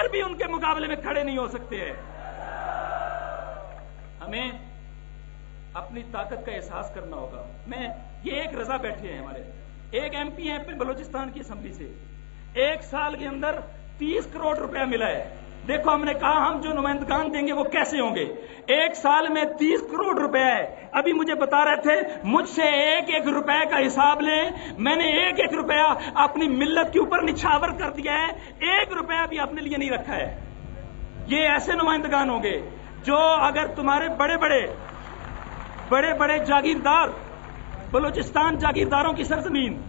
Tanker بھی ان کے مقابلے میں کھڑے نہیں ہو سکتے ہیں۔ ہمیں اپنی طاقت کا احساس کرنا ہوگا۔ یہ ایک رضا بیٹھے ہیں ہمارے، ایک ایم پی ہیں بلوچستان کی اسمبلی سے، 1 سال کے اندر 30 کروڑ روپیہ ملا ہے۔ دیکھو ہم نے کہا ہم جو نمائندگان دیں گے وہ کیسے ہوں گے، 1 سال میں 30 کروڑ روپے ہے۔ ابھی مجھے بتا رہے تھے مجھ سے 1-1 روپے کا حساب لیں، میں نے 1-1 روپیہ اپنی ملت کے اوپر نچھاور کر دیا ہے، 1 روپیہ بھی اپنے لیے نہیں رکھا ہے۔ یہ ایسے نمائندگان ہوں گے جو اگر تمہارے بڑے بڑے جاگیردار، بلوچستان جاگیرداروں کی سرزمین،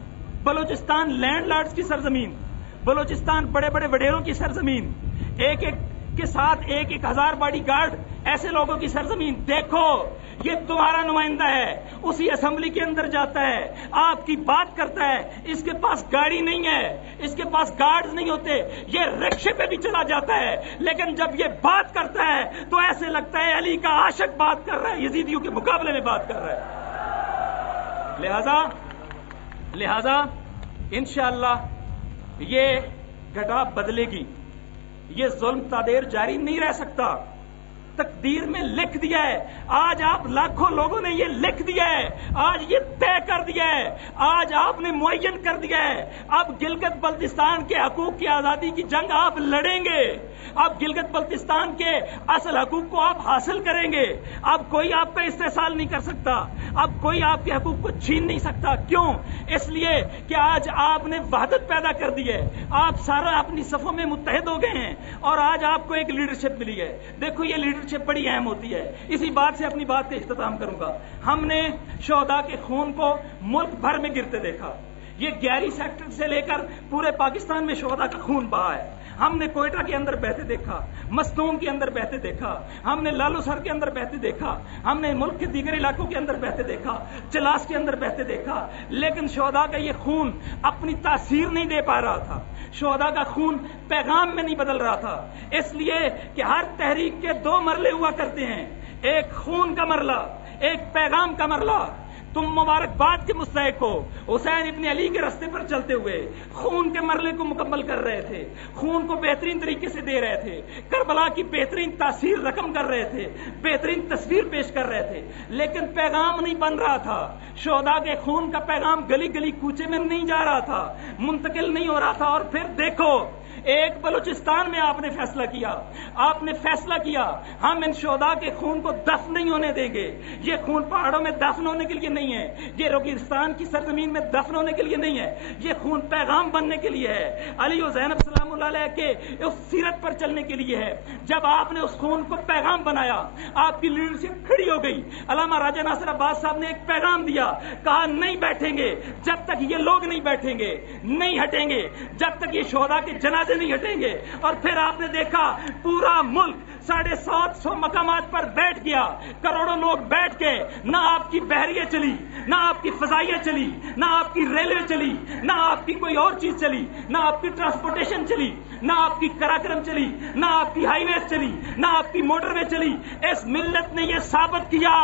بلوچستان لینڈ لارڈز کی سرزمین، بلوچستان بڑے بڑے وڈیروں کی سرزمین، ایک کے ساتھ 1,000 باڈی گارڈ ایسے لوگوں کی سرزمین، دیکھو یہ تمہارا نمائندہ ہے، اسی اسمبلی کے اندر جاتا ہے، آپ کی بات کرتا ہے، اس کے پاس گاڑی نہیں ہے، اس کے پاس گارڈز نہیں ہوتے، یہ رکشے پہ بھی چلا جاتا ہے، لیکن جب یہ بات کرتا ہے تو ایسے لگتا ہے علی کا عاشق بات کر رہا ہے، یزیدیوں کے مقابلے میں بات کر رہا ہے۔ لہذا انشاءاللہ یہ گھٹا بدلے گی، یہ ظلم تادیر جاری نہیں رہ سکتا، تقدیر میں لکھ دیا ہے۔ آج آپ لاکھوں لوگوں نے یہ لکھ دیا ہے، آج یہ طے کر دیا ہے، آج آپ نے معین کر دیا ہے، اب گلگت بلتستان کے حقوق کی آزادی کی جنگ آپ لڑیں گے، اب گلگت بلتستان کے اصل حقوق کو آپ حاصل کریں گے، اب کوئی آپ کا استحصال نہیں کر سکتا، اب کوئی آپ کے حقوق کو چھین نہیں سکتا۔ کیوں؟ اس لیے کہ آج آپ نے وحدت پیدا کر دی ہے، آپ سارا اپنی صفوں میں متحد ہو گئے ہیں، اور آج آپ کو ایک لیڈرشپ ملی ہے۔ دیکھو یہ لیڈرشپ بڑی اہم ہوتی ہے، اسی بات سے اپنی بات کا اختتام کروں گا۔ ہم نے شہداء کے خون کو ملک بھر میں گرتے دیکھا، یہ گیاری سیکٹر سے لے کر پورے پاکستان میں شہداء کا خون بہا ہے۔ ہم نے کوئٹہ کے اندر بہتے دیکھا، مستونگ کے اندر بہتے دیکھا، ہم نے لالو سر کے اندر بہتے دیکھا، ہم نے ملک کے دیگر علاقوں کے اندر بہتے دیکھا، چلاس کے اندر بہتے دیکھا، لیکن شہداء کا یہ خون اپنی تاثیر نہیں دے پا رہا تھا، شہداء کا خون پیغام میں نہیں بدل رہا تھا، اس لیے کہ ہر تحریک کے 2 مرحلے ہوا کرتے ہیں، ایک خون کا مرحلہ، ایک پیغام کا مرحلہ۔ تم مبارکباد کے مستحق ہو، حسین ابن علی کے راستے پر چلتے ہوئے خون کے مرحلے کو مکمل کر رہے تھے، خون کو بہترین طریقے سے دے رہے تھے، کربلا کی بہترین تاثیر رقم کر رہے تھے، بہترین تصویر پیش کر رہے تھے، لیکن پیغام نہیں بن رہا تھا، شہداء کے خون کا پیغام گلی گلی کوچے میں نہیں جا رہا تھا، منتقل نہیں ہو رہا تھا۔ اور پھر دیکھو ایک بلوچستان میں آپ نے فیصلہ کیا ہم ان شہداء کے خون کو دفن نہیں ہونے دیں گے، یہ خون پہاڑوں میں دفن ہونے کے لیے نہیں ہے، یہ روگستان کی سرزمین میں دفن ہونے کے لیے نہیں ہے، یہ خون پیغام بننے کے لیے ہے، علی و زینب سلام اللہ علیہ کے اس سیرت پر چلنے کے لیے ہے۔ جب آپ نے اس خون کو پیغام بنایا، آپ کی لیڈرشپ کھڑی ہو گئی، علامہ راجہ ناصر عباس صاحب نے ایک پیغام دیا، کہا نہیں بیٹھیں گے جب تک یہ لوگ نہیں بیٹھیں گے، نہیں ہٹیں گے جب تک یہ شہداء کے جنازے نہیں ہٹیں گے۔ اور پھر آپ نے دیکھا پورا ملک 750 مقامات پر بیٹھ گیا، کروڑوں لوگ بیٹھ کے، نہ آپ کی بحریہ چلی، نہ آپ کی فضائیہ چلی، نہ آپ کی ریلوے چلی، نہ آپ کی کوئی اور چیز چلی، نہ آپ کی ٹرانسپورٹیشن چلی، نہ آپ کی کراکرم چلی، نہ آپ کی ہائی ویز چلی، نہ آپ کی موٹر وے چلی۔ اس ملت نے یہ ثابت کیا،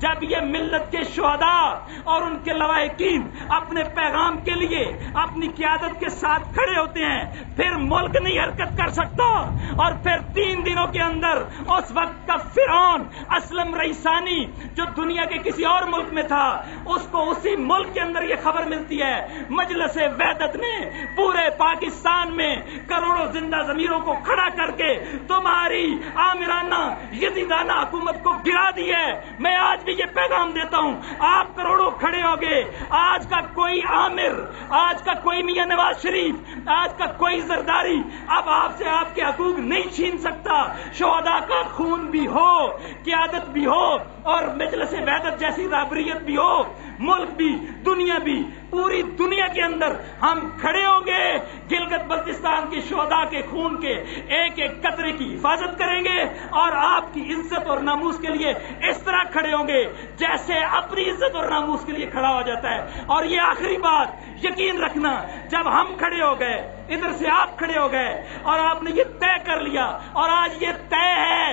جب یہ ملت کے شہداء اور ان کے لواحقین اپنے پیغام کے لیے اپنی قیادت کے ساتھ کھڑے ہوتے ہیں، پھر ملک نہیں حرکت کر سکتا۔ اور پھر 3 دنوں کے اندر اس وقت کا فرعون اسلم رئیسانی جو دنیا کے کسی اور ملک میں تھا، اس کو اسی ملک کے اندر یہ خبر ملتی ہے، مجلس وحدت نے پورے پاکستان میں کروڑوں زندہ ضمیروں کو کھڑا کر کے تمہاری آمرانہ یزیدانہ حکومت کو گرا دی ہے۔ میں آج بھی یہ پیغام دیتا ہوں، آپ کروڑوں کھڑے ہو گئے، آج کا کوئی عامر، آج کا کوئی میاں نواز شریف، آج کا کوئی زرداری اب آپ سے آپ کے حقوق نہیں چھین سکتا۔ شہداء کا خون بھی ہو، قیادت بھی ہو، اور مجلس وحدت جیسی رہبریت بھی ہو، ملک بھی، دنیا بھی، پوری دنیا کے اندر ہم کھڑے ہوں گے، گلگت بلتستان کے شہداء کے خون کے ایک ایک قطرے کی حفاظت کریں گے، اور آپ کی عزت اور ناموس کے لیے اس طرح کھڑے ہوں گے جیسے اپنی عزت اور ناموس کے لیے کھڑا ہو جاتا ہے۔ اور یہ آخری بات یقین رکھنا، جب ہم کھڑے ہو گئے، ادھر سے آپ کھڑے ہو گئے، اور آپ نے یہ طے کر لیا، اور آج یہ طے ہے،